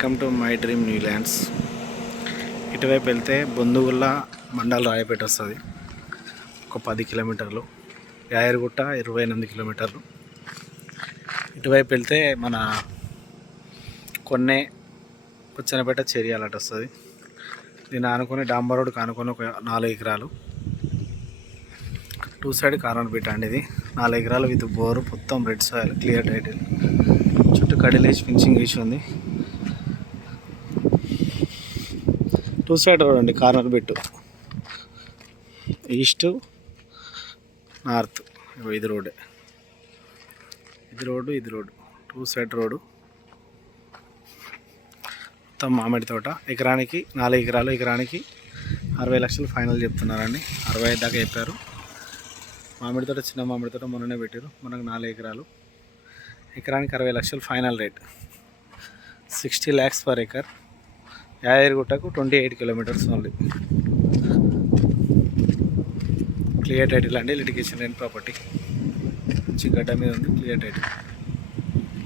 Welcome to my dream Newlands. ఇటువైపు వెళ్తే బొందుగుల్ల మండల్ రాయపేట వస్తుంది. ఒక 10 కిలోమీటర్లు. యాయరుగుట్ట 28 కిలోమీటర్లు. ఇటువైపు వెళ్తే మన కొన్నే పుచ్చనపేట చెరియాలట వస్తుంది. దీన్ని ఆనుకొని డాంబర్ రోడ్డుకి ఆనుకొని ఒక 4 ఎకరాలు. 2 సైడ్ కారణపేట అండి. ఇది 4 ఎకరాలు విత్ బోరు, మొత్తం రెడ్ సాయిల్, క్లియర్ టైటిల్, చుట్టూ కడిలేసి ఫినిషింగ్ వేసి ఉంది. 2 సైడ్ రోడ్ అండి, కార్నర్ బిట్టు, ఈస్ట్ నార్త్. ఇది రోడ్డే, ఇది రోడ్డు 2 సైడ్ రోడ్డు. మొత్తం మామిడి తోట. ఎకరానికి 4 ఎకరాలు, ఎకరానికి 60 లక్షలు ఫైనల్ చెప్తున్నారండి. 65 దాకా చెప్పారు. మామిడి తోట, చిన్న మామిడి తోట మొన్ననే పెట్టారు. మనకు 4 ఎకరాలు, ఎకరానికి 60 లక్షలు final rate. 60 lakhs per acre. యాయరుగుట్టకు 28 kilometres only. Clear title అండి, లిటిగేషన్ లేని ప్రాపర్టీ. చిగడ్డ మీద ఉంది, క్లియర్ టైటిల్.